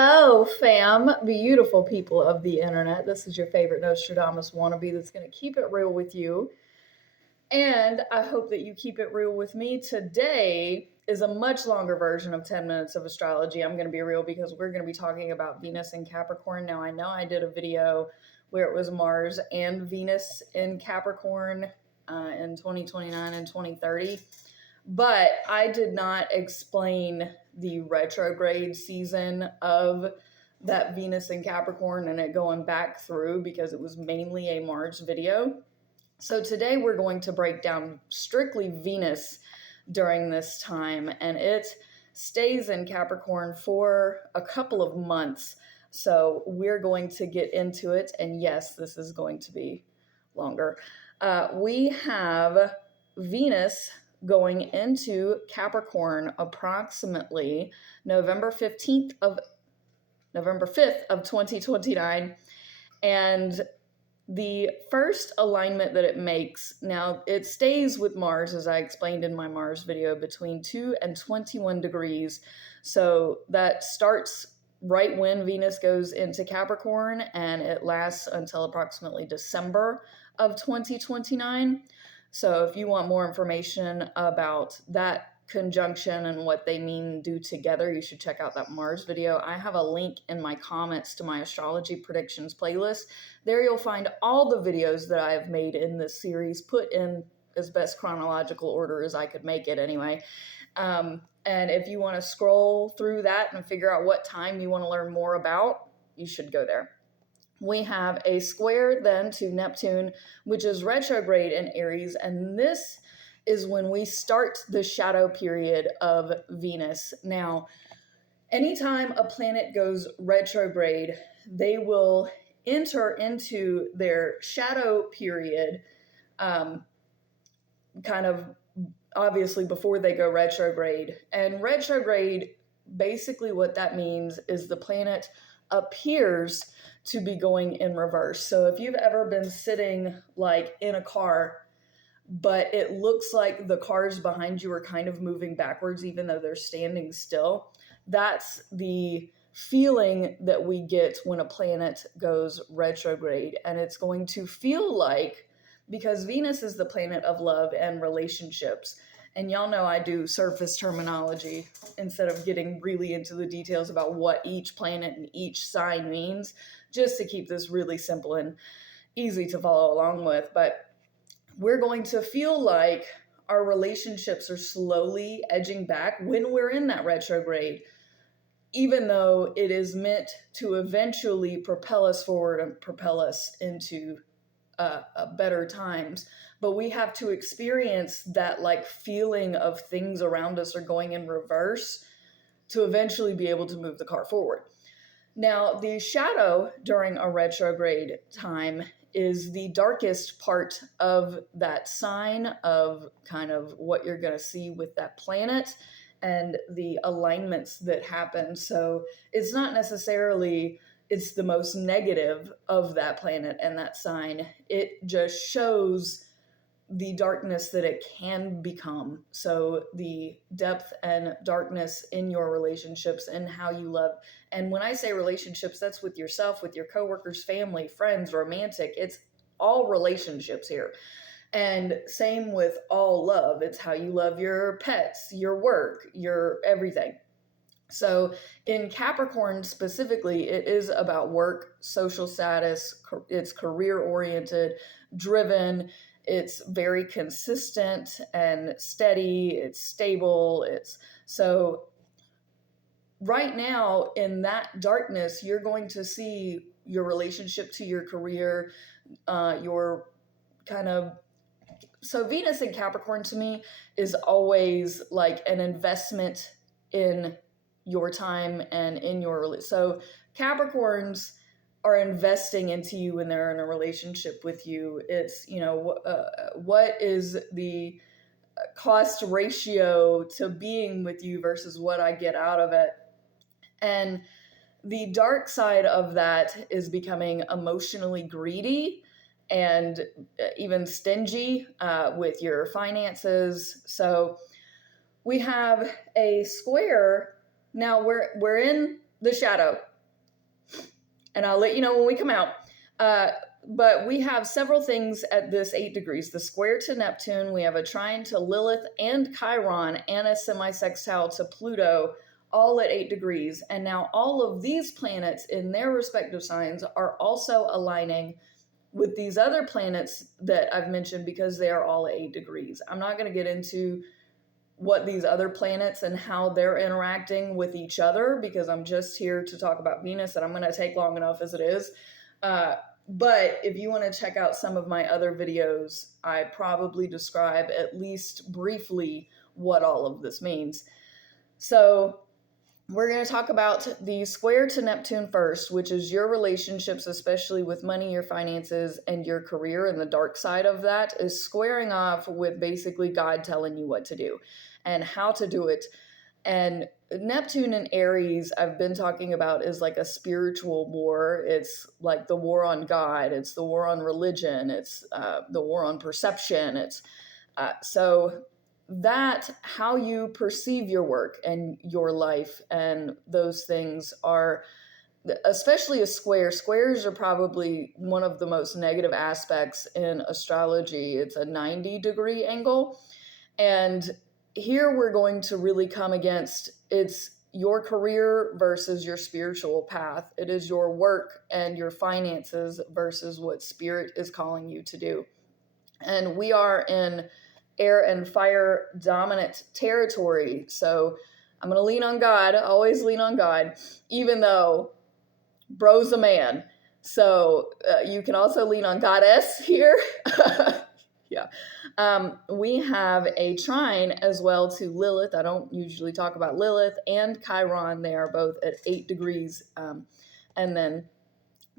Hello, fam, beautiful people of the internet. This is your favorite Nostradamus wannabe that's going to keep it real with you. And I hope that you keep it real with me. Today is a much longer version of 10 minutes of astrology. I'm going to be real because we're going to be talking about Venus in Capricorn. Now, I know I did a video where it was Mars and Venus in Capricorn in 2029 and 2030. But I did not explain the retrograde season of that Venus in Capricorn and it going back through because it was mainly a Mars video. So today we're going to break down strictly Venus during this time, and it stays in Capricorn for a couple of months. So we're going to get into it, and yes, this is going to be longer. We have Venus going into Capricorn approximately November 5th of 2029. And the first alignment that it makes, now it stays with Mars, as I explained in my Mars video, between 2 and 21 degrees. So that starts right when Venus goes into Capricorn, and it lasts until approximately December of 2029. So if you want more information about that conjunction and what they mean do together, you should check out that Mars video. I have a link in my comments to my astrology predictions playlist. There you'll find all the videos that I have made in this series, put in as best chronological order as I could make it anyway. And if you want to scroll through that and figure out what time you want to learn more about, you should go there. We have a square then to Neptune, which is retrograde in Aries, and this is when we start the shadow period of Venus. Now, anytime a planet goes retrograde, they will enter into their shadow period kind of obviously before they go retrograde. And retrograde, basically what that means is the planet appears to be going in reverse. So if you've ever been sitting like in a car, but it looks like the cars behind you are kind of moving backwards, even though they're standing still, that's the feeling that we get when a planet goes retrograde. And it's going to feel like, because Venus is the planet of love and relationships, and y'all know I do surface terminology instead of getting really into the details about what each planet and each sign means, just to keep this really simple and easy to follow along with. But we're going to feel like our relationships are slowly edging back when we're in that retrograde, even though it is meant to eventually propel us forward and propel us into better times. But we have to experience that like feeling of things around us are going in reverse to eventually be able to move the car forward. Now, the shadow during a retrograde time is the darkest part of that sign of kind of what you're going to see with that planet and the alignments that happen. So it's not necessarily it's the most negative of that planet and that sign. It just shows the darkness that it can become. So the depth and darkness in your relationships and how you love. And when I say relationships, that's with yourself, with your coworkers, family, friends, romantic. It's all relationships here. And same with all love. It's how you love your pets, your work, your everything. So in Capricorn specifically, it is about work, social status, it's career oriented, driven. It's very consistent and steady. It's stable. It's so right now in that darkness, you're going to see your relationship to your career, your kind of, so Venus in Capricorn to me is always like an investment in your time and in your, so Capricorns are investing into you when they're in a relationship with you. It's, what is the cost ratio to being with you versus what I get out of it. And the dark side of that is becoming emotionally greedy and even stingy with your finances. So we have a square. Now we're in the shadow. and I'll let you know when we come out. But we have several things at this 8 degrees. The square to Neptune, we have a trine to Lilith and Chiron, and a semi-sextile to Pluto, all at 8 degrees. And now all of these planets in their respective signs are also aligning with these other planets that I've mentioned because they are all at 8 degrees. I'm not going to get into what these other planets and how they're interacting with each other because I'm just here to talk about Venus, and I'm going to take long enough as it is. But if you want to check out some of my other videos, I probably describe at least briefly what all of this means. So we're going to talk about the square to Neptune first, which is your relationships, especially with money, your finances, and your career. And the dark side of that is squaring off with basically God telling you what to do and how to do it. And Neptune in Aries, I've been talking about, is like a spiritual war. It's like the war on God. It's the war on religion. It's the war on perception. It's so that how you perceive your work and your life and those things are, especially a square. Squares are probably one of the most negative aspects in astrology. It's a 90-degree angle. And here we're going to really come against, it's your career versus your spiritual path. It is your work and your finances versus what spirit is calling you to do. And we are in air and fire dominant territory. So I'm going to lean on God, always lean on God, even though bro's a man. So you can also lean on Goddess here. Yeah. We have a trine as well to Lilith. I don't usually talk about Lilith and Chiron. They are both at 8 degrees. And then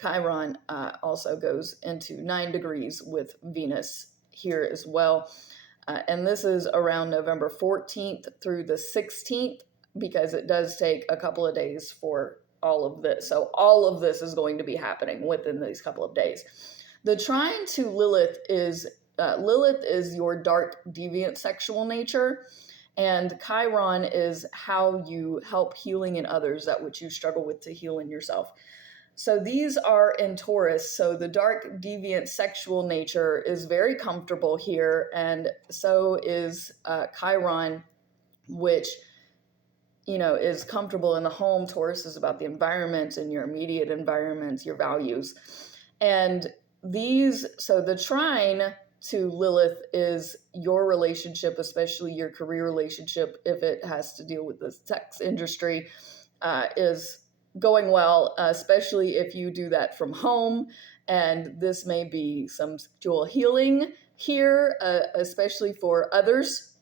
Chiron also goes into 9 degrees with Venus here as well. And this is around November 14th through the 16th because it does take a couple of days for all of this. So all of this is going to be happening within these couple of days. The trine to Lilith is your dark, deviant sexual nature, and Chiron is how you help healing in others, that which you struggle with to heal in yourself. So these are in Taurus. So the dark, deviant sexual nature is very comfortable here, and so is Chiron, which is comfortable in the home. Taurus is about the environment and your immediate environment, your values, and so the trine to Lilith is your relationship, especially your career relationship, if it has to deal with the sex industry, is going well, especially if you do that from home. And this may be some sexual healing here, especially for others.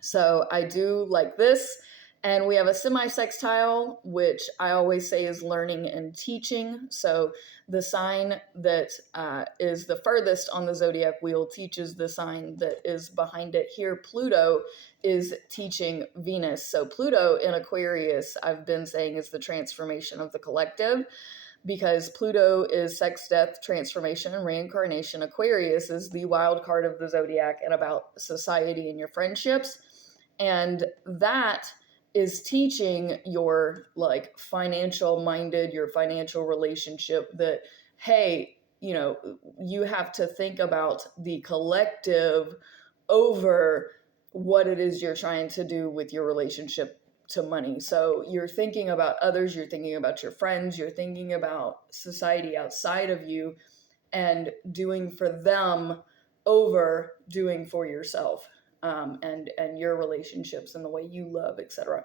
So I do like this. And we have a semi-sextile, which I always say is learning and teaching. So the sign that is the furthest on the zodiac wheel teaches the sign that is behind it here. Pluto is teaching Venus. So Pluto in Aquarius, I've been saying, is the transformation of the collective, because Pluto is sex, death, transformation, and reincarnation. Aquarius is the wild card of the zodiac and about society and your friendships. And that is teaching your financial minded, your financial relationship, that, hey, you have to think about the collective over what it is you're trying to do with your relationship to money. So you're thinking about others, you're thinking about your friends, you're thinking about society outside of you, and doing for them over doing for yourself. And your relationships and the way you love, etc.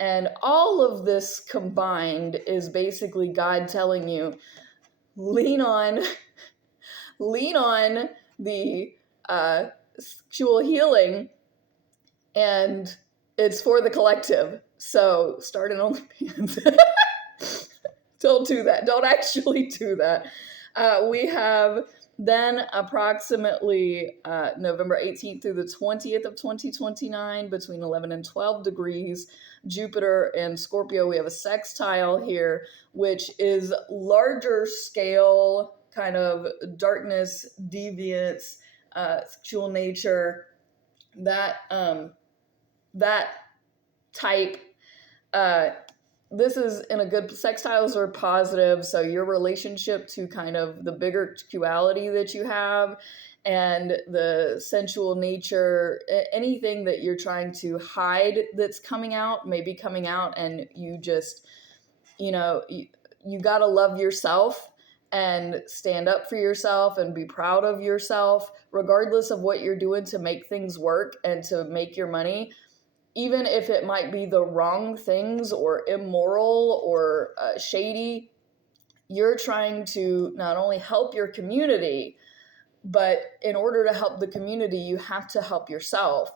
And all of this combined is basically God telling you, lean on the sexual healing, and it's for the collective. So start an OnlyFans. Don't do that. Don't actually do that. We have then approximately November 18th through the 20th of 2029, between 11 and 12 degrees, Jupiter and Scorpio. We have a sextile here, which is larger scale, kind of darkness, deviance, sexual nature, that type. this is in a good, sextiles are positive, so your relationship to kind of the bigger duality that you have and the sensual nature, anything that you're trying to hide that's coming out, maybe coming out, and you just, you got to love yourself and stand up for yourself and be proud of yourself, regardless of what you're doing to make things work and to make your money, even if it might be the wrong things or immoral or shady. You're trying to not only help your community, but in order to help the community, you have to help yourself.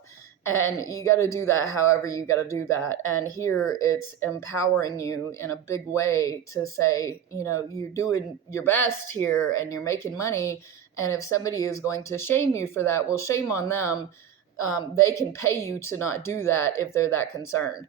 And you got to do that however you got to do that. And here it's empowering you in a big way to say, you're doing your best here and you're making money. And if somebody is going to shame you for that, well, shame on them. They can pay you to not do that if they're that concerned.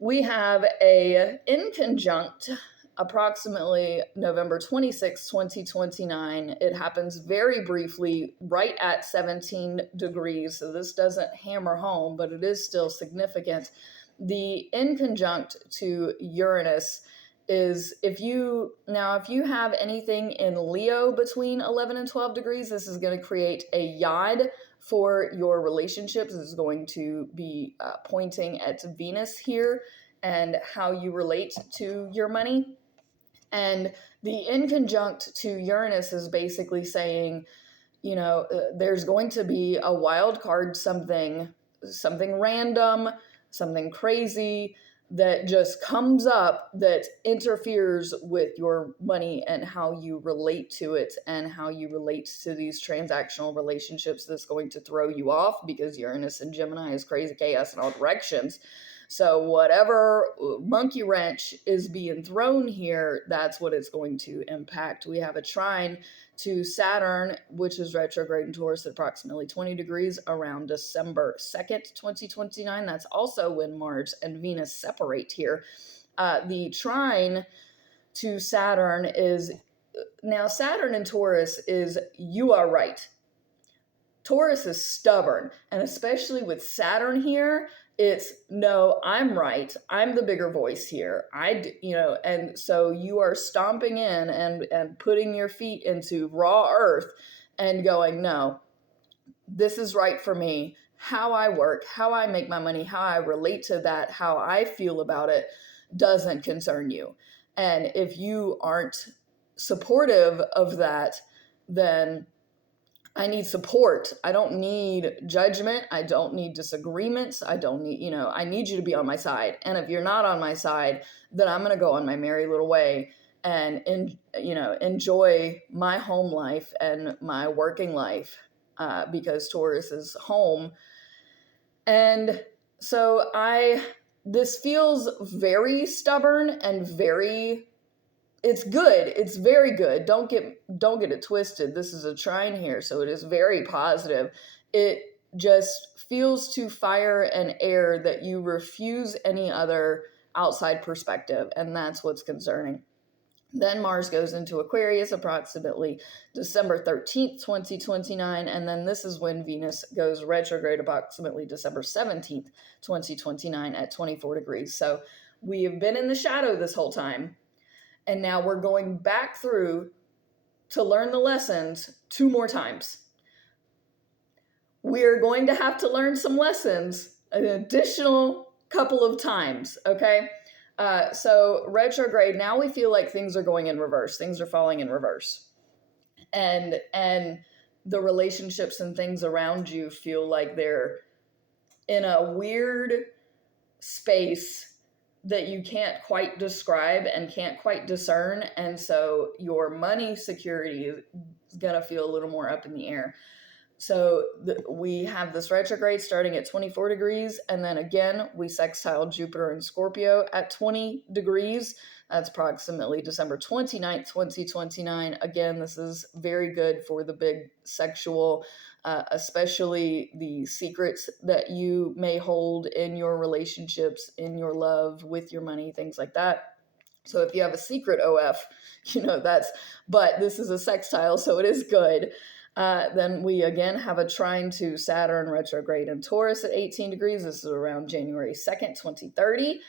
We have a in conjunct approximately November 26, 2029. It happens very briefly right at 17 degrees. So this doesn't hammer home, but it is still significant. The in conjunct to Uranus is if you have anything in Leo between 11 and 12 degrees, this is going to create a yod for your relationships. This is going to be pointing at Venus here and how you relate to your money. And the in conjunct to Uranus is basically saying, there's going to be a wild card, something random, something crazy that just comes up that interferes with your money and how you relate to it and how you relate to these transactional relationships that's going to throw you off, because Uranus and Gemini is crazy chaos in all directions. So whatever monkey wrench is being thrown here, that's what it's going to impact. We have a trine to Saturn, which is retrograde in Taurus at approximately 20 degrees around December 2nd, 2029. That's also when Mars and Venus separate here. The trine to Saturn is, now Saturn in Taurus is, you are right. Taurus is stubborn, and especially with Saturn here, it's no, I'm right. I'm the bigger voice here. And so you are stomping in and putting your feet into raw earth and going, no, this is right for me. How I work, how I make my money, how I relate to that, how I feel about it doesn't concern you. And if you aren't supportive of that, then I need support. I don't need judgment. I don't need disagreements. I don't need, I need you to be on my side. And if you're not on my side, then I'm going to go on my merry little way and, enjoy my home life and my working life because Taurus is home. And so this feels very stubborn and it's good. It's very good. Don't get it twisted. This is a trine here, so it is very positive. It just feels to fire and air that you refuse any other outside perspective, and that's what's concerning. Then Mars goes into Aquarius approximately December 13th, 2029, and then this is when Venus goes retrograde approximately December 17th, 2029 at 24 degrees. So we have been in the shadow this whole time. And now we're going back through to learn the lessons 2 more times. We're going to have to learn some lessons an additional couple of times, okay? So retrograde, now we feel like things are going in reverse. Things are falling in reverse. And the relationships and things around you feel like they're in a weird space that you can't quite describe and can't quite discern. And so your money security is going to feel a little more up in the air. So we have this retrograde starting at 24 degrees. And then again, we sextile Jupiter and Scorpio at 20 degrees. That's approximately December 29th, 2029. Again, this is very good for the big sexual, especially the secrets that you may hold in your relationships, in your love, with your money, things like that. So if you have a secret OF, but this is a sextile, so it is good. Then we again have a trine to Saturn retrograde in Taurus at 18 degrees. This is around January 2nd, 2030.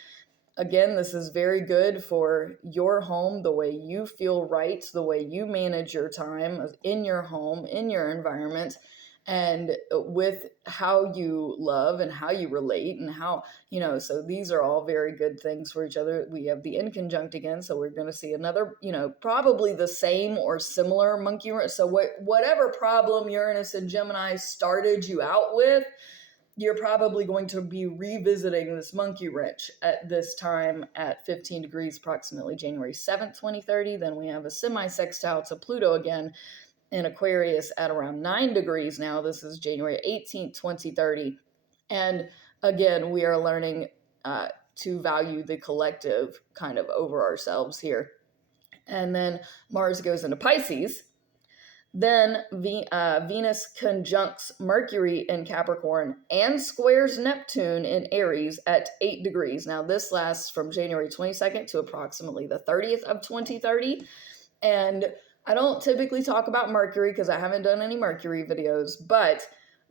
Again, this is very good for your home, the way you feel right, the way you manage your time in your home, in your environment, and with how you love and how you relate and how, so these are all very good things for each other. We have the inconjunct again, so we're going to see another, probably the same or similar monkey. So whatever problem Uranus and Gemini started you out with, you're probably going to be revisiting this monkey wrench at this time at 15 degrees, approximately January 7th, 2030. Then we have a semi-sextile to Pluto again in Aquarius at around 9 degrees now. This is January 18th, 2030. And again, we are learning to value the collective kind of over ourselves here. And then Mars goes into Pisces. Then Venus conjuncts Mercury in Capricorn and squares Neptune in Aries at 8 degrees. Now, this lasts from January 22nd to approximately the 30th of 2030. And I don't typically talk about Mercury because I haven't done any Mercury videos, but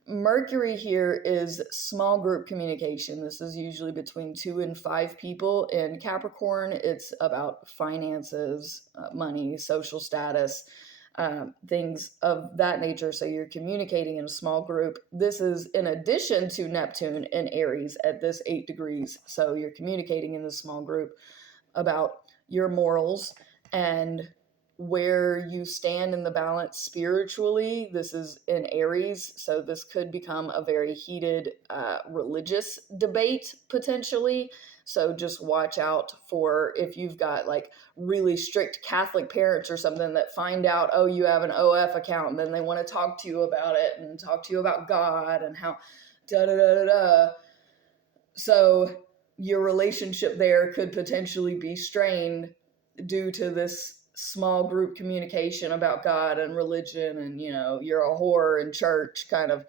Mercury here is small group communication. This is usually between 2 and 5 people. In Capricorn, it's about finances, money, social status, things of that nature. So you're communicating in a small group. This is in addition to Neptune in Aries at this 8 degrees. So you're communicating in this small group about your morals and where you stand in the balance spiritually. This is in Aries, so this could become a very heated religious debate potentially. So just watch out for if you've got like really strict Catholic parents or something that find out, oh, you have an OF account, and then they want to talk to you about it and talk to you about God and how da da da da da. So your relationship there could potentially be strained due to this small group communication about God and religion and, you're a whore in church kind of.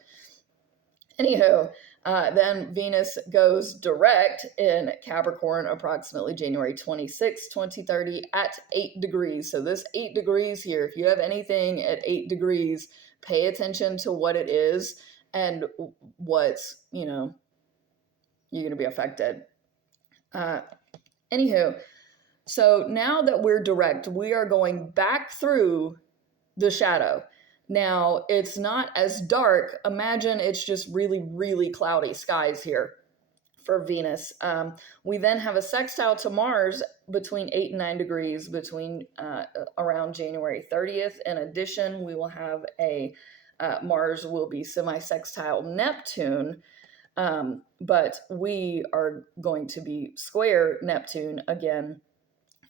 Anywho, then Venus goes direct in Capricorn approximately January 26, 2030 at 8 degrees. So this 8 degrees here, if you have anything at 8 degrees, pay attention to what it is and what's, you're going to be affected. Anywho, so now that we're direct, we are going back through the shadow. Now, it's not as dark. Imagine it's just really, really cloudy skies here for Venus. We then have a sextile to Mars between 8 and 9 degrees between around January 30th. In addition, we will have Mars will be semi-sextile Neptune, but we are going to be square Neptune again,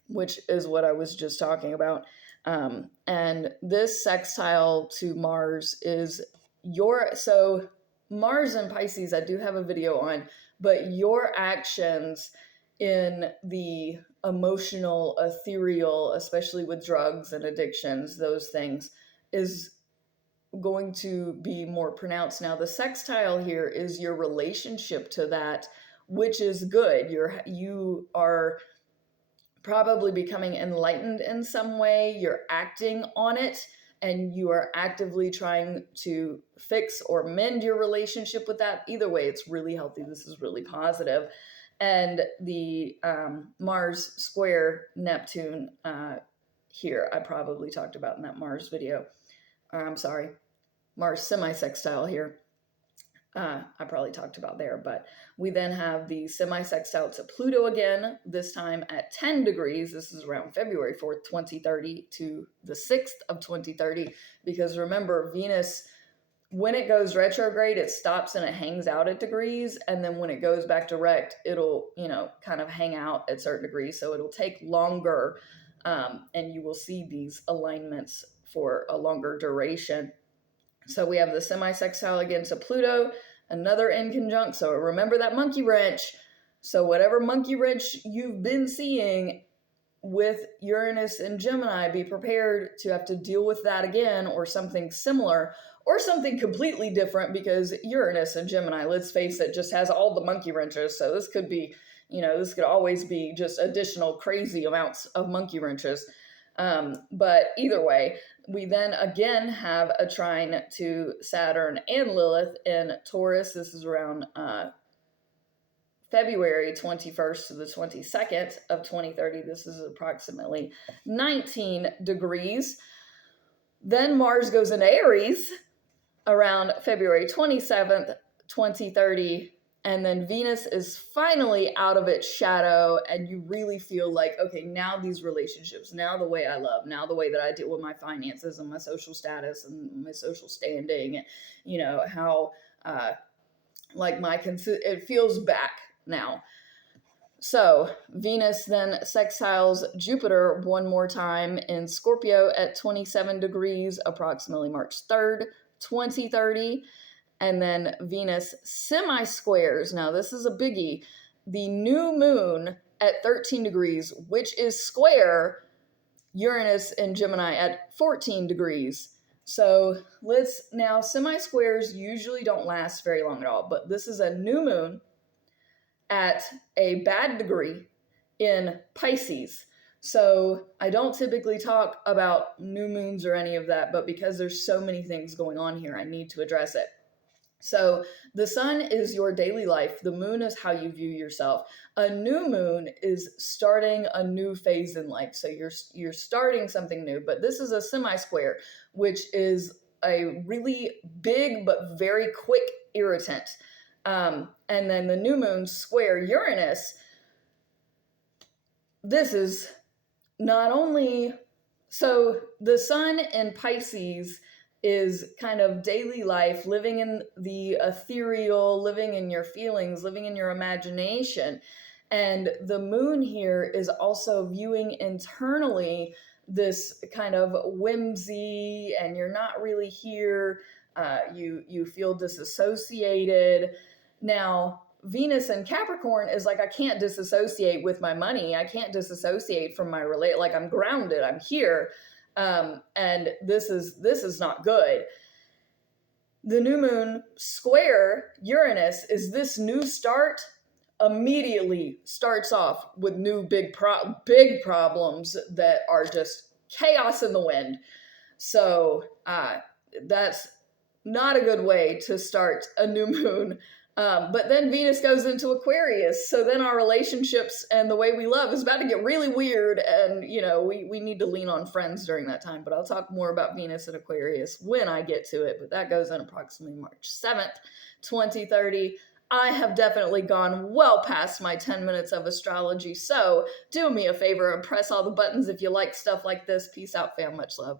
which is what I was just talking about. And this sextile to Mars is so Mars and Pisces, I do have a video on, but your actions in the emotional, ethereal, especially with drugs and addictions, those things, is going to be more pronounced. Now, the sextile here is your relationship to that, which is good. You are probably becoming enlightened in some way. You're acting on it and you are actively trying to fix or mend your relationship with that. Either way, it's really healthy. This is really positive. And the Mars square Neptune here, I probably talked about in that Mars video. I'm sorry, Mars semi-sextile here. I probably talked about there, but we then have the semi-sextile to Pluto again, this time at 10 degrees. This is around February 4th, 2030 to the 6th of 2030, because remember, Venus, when it goes retrograde, it stops and it hangs out at degrees, and then when it goes back direct, it'll, kind of hang out at certain degrees, so it'll take longer, and you will see these alignments for a longer duration. So we have the semi-sextile again to Pluto, another inconjunct. So remember that monkey wrench. So whatever monkey wrench you've been seeing with Uranus and Gemini, be prepared to have to deal with that again, or something similar, or something completely different, because Uranus and Gemini, let's face it, just has all the monkey wrenches. So this could be, this could always be just additional crazy amounts of monkey wrenches. But either way, we then again have a trine to Saturn and Lilith in Taurus. This is around February 21st to the 22nd of 2030. This is approximately 19 degrees. Then Mars goes into Aries around February 27th, 2030. And then Venus is finally out of its shadow, and you really feel like, okay, now these relationships, now the way I love, now the way that I deal with my finances and my social status and my social standing, you know, how like it feels back now. So Venus then sextiles Jupiter one more time in Scorpio at 27 degrees, approximately March 3rd, 2030. And then Venus semi-squares. Now, this is a biggie. The new moon at 13 degrees, which is square Uranus in Gemini at 14 degrees. So semi-squares usually don't last very long at all, but this is a new moon at a bad degree in Pisces. So I don't typically talk about new moons or any of that, but because there's so many things going on here, I need to address it. So the sun is your daily life. The moon is how you view yourself. A new moon is starting a new phase in life. So you're starting something new, but this is a semi-square, which is a really big but very quick irritant. And then the new moon square Uranus. This is not only, so the sun in Pisces is kind of daily life, living in the ethereal, living in your feelings, living in your imagination. And the moon here is also viewing internally this kind of whimsy, and you're not really here. You feel disassociated. Now, Venus and Capricorn is like, I can't disassociate with my money. I can't disassociate from my like I'm grounded. I'm here. And this is not good. The new moon square Uranus is this new start. Immediately starts off with new big problems that are just chaos in the wind. So that's not a good way to start a new moon. But then Venus goes into Aquarius. So then our relationships and the way we love is about to get really weird. And, you know, we need to lean on friends during that time. But I'll talk more about Venus and Aquarius when I get to it. But that goes in approximately March 7th, 2030. I have definitely gone well past my 10 minutes of astrology. So do me a favor and press all the buttons if you like stuff like this. Peace out, fam. Much love.